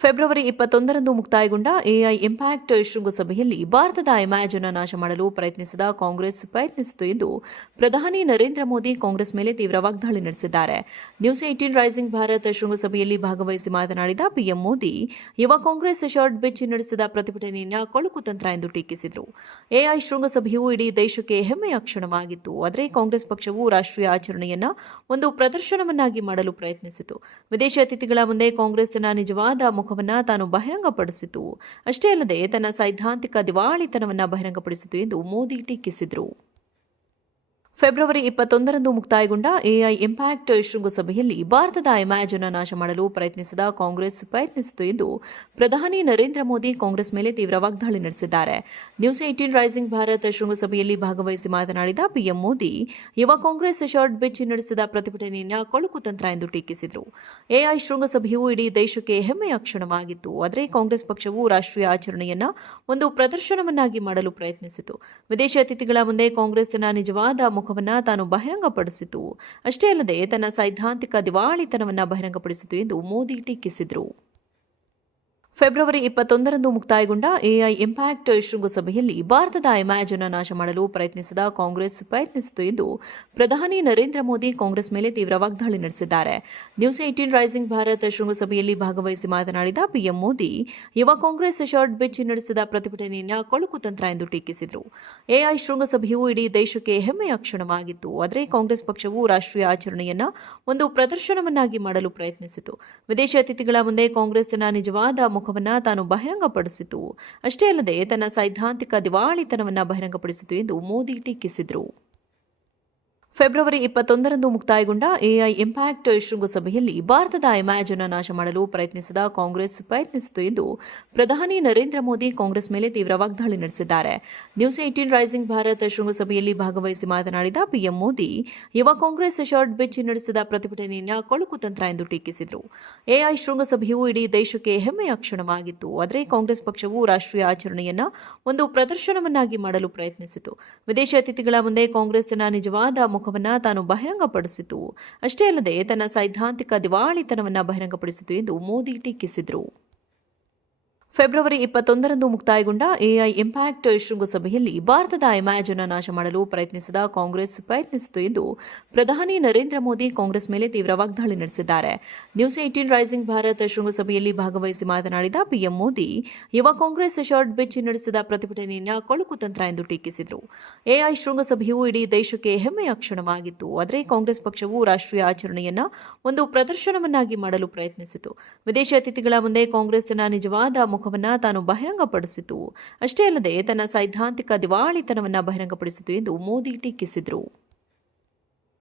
February 21ರಂದು ಮುಕ್ತಾಯಗೊಂಡ AI impact ಶೃಂಗಸಭೆಯಲ್ಲಿ ಭಾರತದ ಇಮ್ಯಾಜ್ ಅನ್ನು ನಾಶ ಮಾಡಲು ಕಾಂಗ್ರೆಸ್ ಪ್ರಯತ್ನಿಸಿತು ಎಂದು ಪ್ರಧಾನಿ ನರೇಂದ್ರ ಮೋದಿ ಕಾಂಗ್ರೆಸ್ ಮೇಲೆ ತೀವ್ರ ವಾಗ್ದಾಳಿ ನಡೆಸಿದ್ದಾರೆ. ನ್ಯೂಸ್ 18 ರೈಸಿಂಗ್ ಭಾರತ್ ಶೃಂಗಸಭೆಯಲ್ಲಿ ಭಾಗವಹಿಸಿ ಮಾತನಾಡಿದ ಪಿಎಂ ಮೋದಿ, ಯುವ ಕಾಂಗ್ರೆಸ್ ಶಾರ್ಟ್ ಬೆಂಚ್ ನಡೆಸಿದ ಪ್ರತಿಭಟನೆಯನ್ನು ಕೊಳಕು ತಂತ್ರ ಎಂದು ಟೀಕಿಸಿದರು. ಎಐ ಶೃಂಗಸಭೆಯು ಇಡೀ ದೇಶಕ್ಕೆ ಹೆಮ್ಮೆಯ ಕ್ಷಣವಾಗಿತ್ತು. ಆದರೆ ಕಾಂಗ್ರೆಸ್ ಪಕ್ಷವು ರಾಷ್ಟ್ರೀಯ ಆಚರಣೆಯನ್ನು ಒಂದು ಪ್ರದರ್ಶನವನ್ನಾಗಿ ಮಾಡಲು ಪ್ರಯತ್ನಿಸಿತು. ವಿದೇಶಿ ಅತಿಥಿಗಳ ಮುಂದೆ ಕಾಂಗ್ರೆಸ್ ತನ್ನ ನಿಜವಾದ ಮುಖವನ್ನು ತಾನು ಬಹಿರಂಗಪಡಿಸಿತು. ಅಷ್ಟೇ ಅಲ್ಲದೆ ತನ್ನ ಸೈದ್ಧಾಂತಿಕ ದಿವಾಳಿತನವನ್ನು ಬಹಿರಂಗಪಡಿಸಿತು ಎಂದು ಮೋದಿ ಟೀಕಿಸಿದರು. ಫೆಬ್ರವರಿ 21ರಂದು ಮುಕ್ತಾಯಗೊಂಡ ಎಐ ಇಂಪ್ಯಾಕ್ಟ್ ಶೃಂಗಸಭೆಯಲ್ಲಿ ಭಾರತದ ಇಮ್ಯಾಜ್ ಅನ್ನು ನಾಶ ಮಾಡಲು ಕಾಂಗ್ರೆಸ್ ಪ್ರಯತ್ನಿಸಿತು ಎಂದು ಪ್ರಧಾನಿ ನರೇಂದ್ರ ಮೋದಿ ಕಾಂಗ್ರೆಸ್ ಮೇಲೆ ತೀವ್ರ ವಾಗ್ದಾಳಿ ನಡೆಸಿದ್ದಾರೆ. ನ್ಯೂಸ್ 18 ರೈಸಿಂಗ್ ಭಾರತ್ ಶೃಂಗಸಭೆಯಲ್ಲಿ ಭಾಗವಹಿಸಿ ಮಾತನಾಡಿದ ಪಿಎಂ ಮೋದಿ, ಯುವ ಕಾಂಗ್ರೆಸ್ ಶಾರ್ಟ್ ಬೆಂಚ್ ನಡೆಸಿದ ಪ್ರತಿಭಟನೆಯನ್ನು ಕೊಳಕು ತಂತ್ರ ಎಂದು ಟೀಕಿಸಿದರು. ಎಐ ಶೃಂಗಸಭೆಯು ಇಡೀ ದೇಶಕ್ಕೆ ಹೆಮ್ಮೆಯ ಕ್ಷಣವಾಗಿತ್ತು. ಆದರೆ ಕಾಂಗ್ರೆಸ್ ಪಕ್ಷವು ರಾಷ್ಟ್ರೀಯ ಆಚರಣೆಯನ್ನು ಒಂದು ಪ್ರದರ್ಶನವನ್ನಾಗಿ ಮಾಡಲು ಪ್ರಯತ್ನಿಸಿತು. ವಿದೇಶಿ ಅತಿಥಿಗಳ ಮುಂದೆ ಕಾಂಗ್ರೆಸ್ ತನ್ನ ನಿಜವಾದ ಮುಖವನ್ನು ತಾನು ಬಹಿರಂಗಪಡಿಸಿತು. ಅಷ್ಟೇ ಅಲ್ಲದೆ ತನ್ನ ಸೈದ್ಧಾಂತಿಕ ದಿವಾಳಿತನವನ್ನು ಬಹಿರಂಗಪಡಿಸಿತು ಎಂದು ಮೋದಿ ಟೀಕಿಸಿದರು. ಫೆಬ್ರವರಿ 21ರಂದು ಮುಕ್ತಾಯಗೊಂಡ ಎಐ ಇಂಪ್ಯಾಕ್ಟ್ ಶೃಂಗಸಭೆಯಲ್ಲಿ ಭಾರತದ ಇಮ್ಯಾಜ್ ಅನ್ನು ನಾಶ ಮಾಡಲು ಕಾಂಗ್ರೆಸ್ ಪ್ರಯತ್ನಿಸಿತು ಎಂದು ಪ್ರಧಾನಿ ನರೇಂದ್ರ ಮೋದಿ ಕಾಂಗ್ರೆಸ್ ಮೇಲೆ ತೀವ್ರ ವಾಗ್ದಾಳಿ ನಡೆಸಿದ್ದಾರೆ. ನ್ಯೂಸ್ 18 ರೈಸಿಂಗ್ ಭಾರತ್ ಶೃಂಗಸಭೆಯಲ್ಲಿ ಭಾಗವಹಿಸಿ ಮಾತನಾಡಿದ ಪಿಎಂ ಮೋದಿ, ಯುವ ಕಾಂಗ್ರೆಸ್ ಶಾರ್ಟ್ ಬೆಂಚ್ ನಡೆಸಿದ ಪ್ರತಿಭಟನೆಯನ್ನು ಕೊಳಕು ತಂತ್ರ ಎಂದು ಟೀಕಿಸಿದರು. ಎಐ ಶೃಂಗಸಭೆಯು ಇಡೀ ದೇಶಕ್ಕೆ ಹೆಮ್ಮೆಯ ಕ್ಷಣವಾಗಿತ್ತು. ಆದರೆ ಕಾಂಗ್ರೆಸ್ ಪಕ್ಷವು ರಾಷ್ಟ್ರೀಯ ಆಚರಣೆಯನ್ನು ಒಂದು ಪ್ರದರ್ಶನವನ್ನಾಗಿ ಮಾಡಲು ಪ್ರಯತ್ನಿಸಿತು. ವಿದೇಶಿ ಅತಿಥಿಗಳ ಮುಂದೆ ಕಾಂಗ್ರೆಸ್ ತನ್ನ ನಿಜವಾದ ಮುಖವನ್ನು ತಾನು ಬಹಿರಂಗಪಡಿಸಿತು. ಅಷ್ಟೇ ಅಲ್ಲದೆ ತನ್ನ ಸೈದ್ಧಾಂತಿಕ ದಿವಾಳಿತನವನ್ನು ಬಹಿರಂಗಪಡಿಸಿತು ಎಂದು ಮೋದಿ ಟೀಕಿಸಿದರು. ಫೆಬ್ರವರಿ 21ರಂದು ಮುಕ್ತಾಯಗೊಂಡ ಎಐ ಇಂಪ್ಯಾಕ್ಟ್ ಶೃಂಗಸಭೆಯಲ್ಲಿ ಭಾರತದ ಇಮ್ಯಾಜ್ ಅನ್ನು ನಾಶ ಮಾಡಲು ಕಾಂಗ್ರೆಸ್ ಪ್ರಯತ್ನಿಸಿತು ಎಂದು ಪ್ರಧಾನಿ ನರೇಂದ್ರ ಮೋದಿ ಕಾಂಗ್ರೆಸ್ ಮೇಲೆ ತೀವ್ರ ವಾಗ್ದಾಳಿ ನಡೆಸಿದ್ದಾರೆ. ನ್ಯೂಸ್ 18 ರೈಸಿಂಗ್ ಭಾರತ್ ಶೃಂಗಸಭೆಯಲ್ಲಿ ಭಾಗವಹಿಸಿ ಮಾತನಾಡಿದ ಪಿಎಂ ಮೋದಿ, ಯುವ ಕಾಂಗ್ರೆಸ್ ಶಾರ್ಟ್ ಬೆಂಚ್ ನಡೆಸಿದ ಪ್ರತಿಭಟನೆಯನ್ನು ಕೊಳಕು ತಂತ್ರ ಎಂದು ಟೀಕಿಸಿದರು. ಎಐ ಶೃಂಗಸಭೆಯು ಇಡೀ ದೇಶಕ್ಕೆ ಹೆಮ್ಮೆಯ ಕ್ಷಣವಾಗಿತ್ತು. ಆದರೆ ಕಾಂಗ್ರೆಸ್ ಪಕ್ಷವು ರಾಷ್ಟ್ರೀಯ ಆಚರಣೆಯನ್ನು ಒಂದು ಪ್ರದರ್ಶನವನ್ನಾಗಿ ಮಾಡಲು ಪ್ರಯತ್ನಿಸಿತು. ವಿದೇಶಿ ಅತಿಥಿಗಳ ಮುಂದೆ ಕಾಂಗ್ರೆಸ್ ತನ್ನ ನಿಜವಾದ ಮುಖವನ್ನು ತಾನು ಬಹಿರಂಗಪಡಿಸಿತು. ಅಷ್ಟೇ ಅಲ್ಲದೆ ತನ್ನ ಸೈದ್ಧಾಂತಿಕ ದಿವಾಳಿತನವನ್ನು ಬಹಿರಂಗಪಡಿಸಿತು ಎಂದು ಮೋದಿ ಟೀಕಿಸಿದರು. ಫೆಬ್ರವರಿ 21ರಂದು ಮುಕ್ತಾಯಗೊಂಡ ಎಐ ಇಂಪ್ಯಾಕ್ಟ್ ಶೃಂಗಸಭೆಯಲ್ಲಿ ಭಾರತದ ಇಮ್ಯಾಜ್ ಅನ್ನು ನಾಶ ಮಾಡಲು ಕಾಂಗ್ರೆಸ್ ಪ್ರಯತ್ನಿಸಿತು ಎಂದು ಪ್ರಧಾನಿ ನರೇಂದ್ರ ಮೋದಿ ಕಾಂಗ್ರೆಸ್ ಮೇಲೆ ತೀವ್ರ ವಾಗ್ದಾಳಿ ನಡೆಸಿದ್ದಾರೆ. ನ್ಯೂಸ್ 18 ರೈಸಿಂಗ್ ಭಾರತ್ ಶೃಂಗಸಭೆಯಲ್ಲಿ ಭಾಗವಹಿಸಿ ಮಾತನಾಡಿದ ಪಿಎಂ ಮೋದಿ, ಯುವ ಕಾಂಗ್ರೆಸ್ ಶಾರ್ಟ್ ಬೆಂಚ್ ನಡೆಸಿದ ಪ್ರತಿಭಟನೆಯನ್ನು ಕೊಳಕು ತಂತ್ರ ಎಂದು ಟೀಕಿಸಿದರು. ಎಐ ಶೃಂಗಸಭೆಯು ಇಡೀ ದೇಶಕ್ಕೆ ಹೆಮ್ಮೆಯ ಕ್ಷಣವಾಗಿತ್ತು. ಆದರೆ ಕಾಂಗ್ರೆಸ್ ಪಕ್ಷವು ರಾಷ್ಟ್ರೀಯ ಆಚರಣೆಯನ್ನು ಒಂದು ಪ್ರದರ್ಶನವನ್ನಾಗಿ ಮಾಡಲು ಪ್ರಯತ್ನಿಸಿತು. ವಿದೇಶಿ ಅತಿಥಿಗಳ ಮುಂದೆ ಕಾಂಗ್ರೆಸ್ ತನ್ನ ನಿಜವಾದ ಮುಖವನ್ನು ತಾನು ಬಹಿರಂಗಪಡಿಸಿತು. ಅಷ್ಟೇ ಅಲ್ಲದೆ ತನ್ನ ಸೈದ್ಧಾಂತಿಕ ದಿವಾಳಿತನವನ್ನು ಬಹಿರಂಗಪಡಿಸಿತು ಎಂದು ಮೋದಿ ಟೀಕಿಸಿದರು.